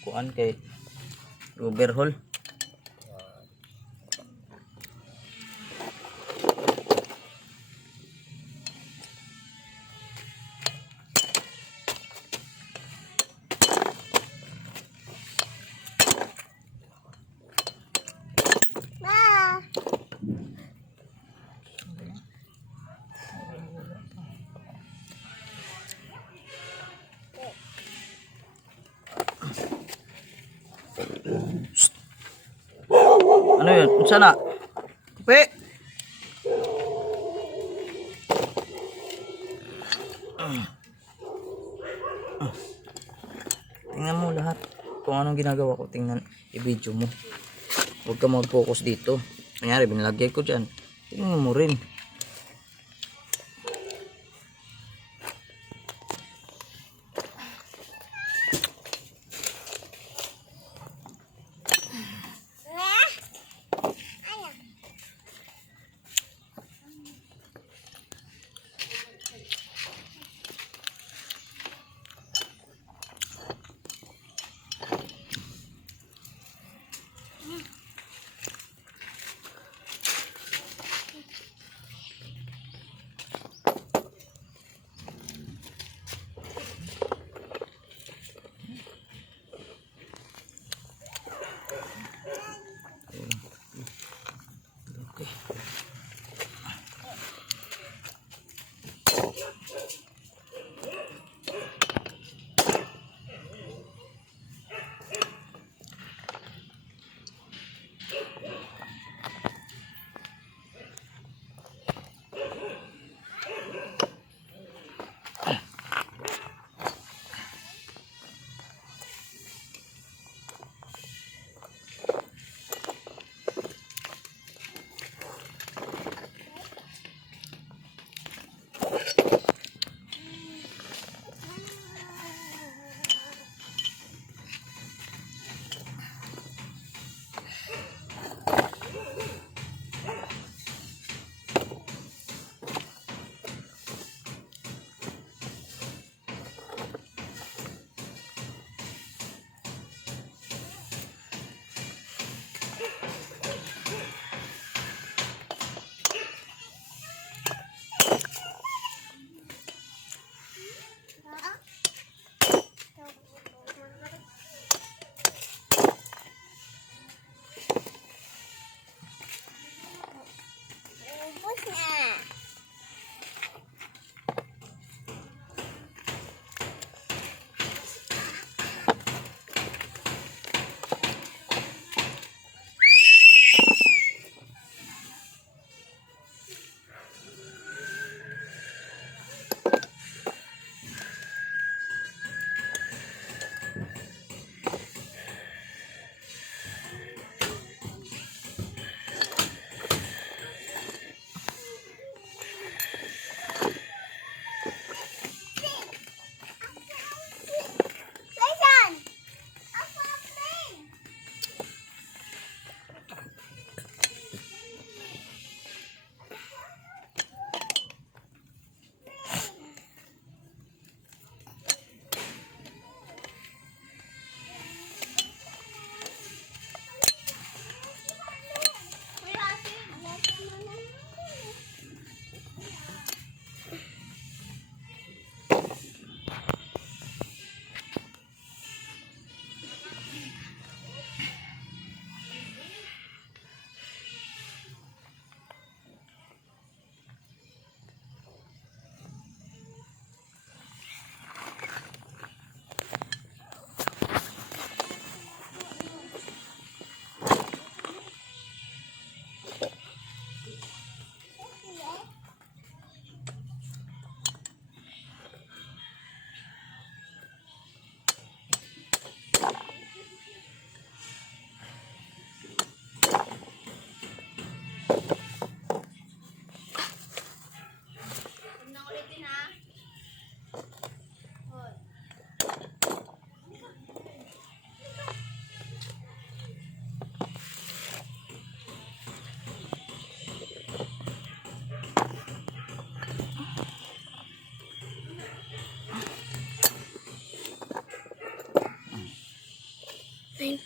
Kuan kay overhaul. Ano yun? Unsa na? Kupi! Tingnan mo lahat. Kung anong ginagawa ko, tingnan. I-video mo. Huwag ka mag-focus dito. Kanyari, binalagay ko dyan. Tingnan mo rin. 9%.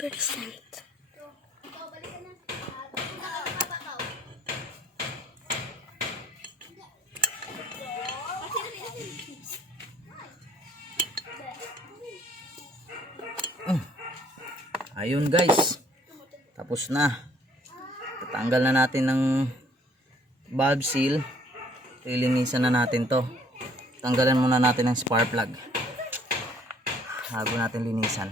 Ayun guys, tapos na. Tatanggal na natin ng valve seal. Lilinisan na natin to. Tanggalan muna natin ng spark plug bago natin linisan.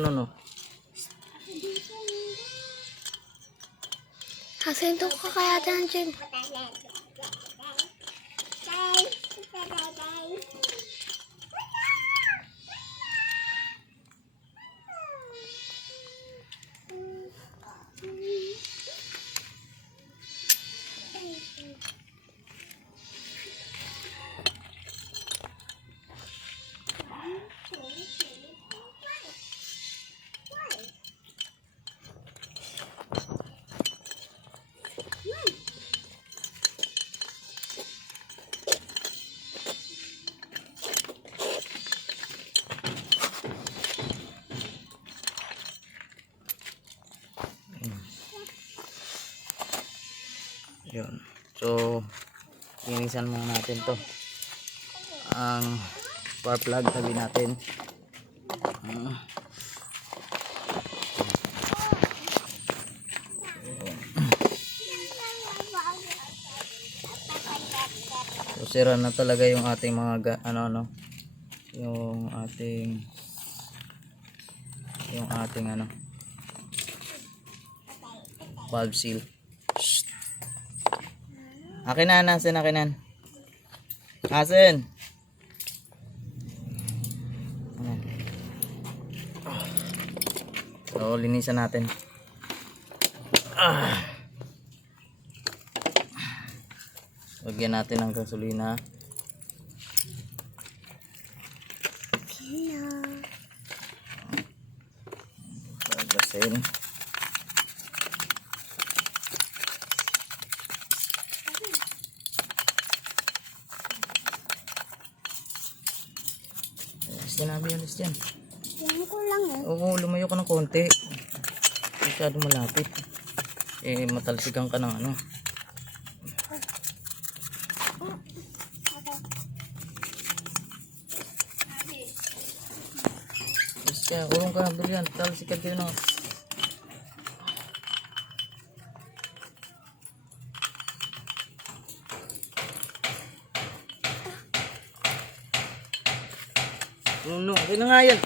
No. Asan ito ka kaya dyan? Yun. So, linisan muna natin to. Ang spark plug tabi natin. So, sira na talaga yung ating mga yung ating valve seal. Akinan, akin. Ayan. So, linisan natin. Lagyan natin ng gasolina. Gasin. Alis dyan. Yan ko lang eh. Oo, lumayo ka ng konti. Masyado malapit. Matalsikan ka ng ano. Alis ka, urong ka. Durian, talsikan kayo na. No, okay na nga yan.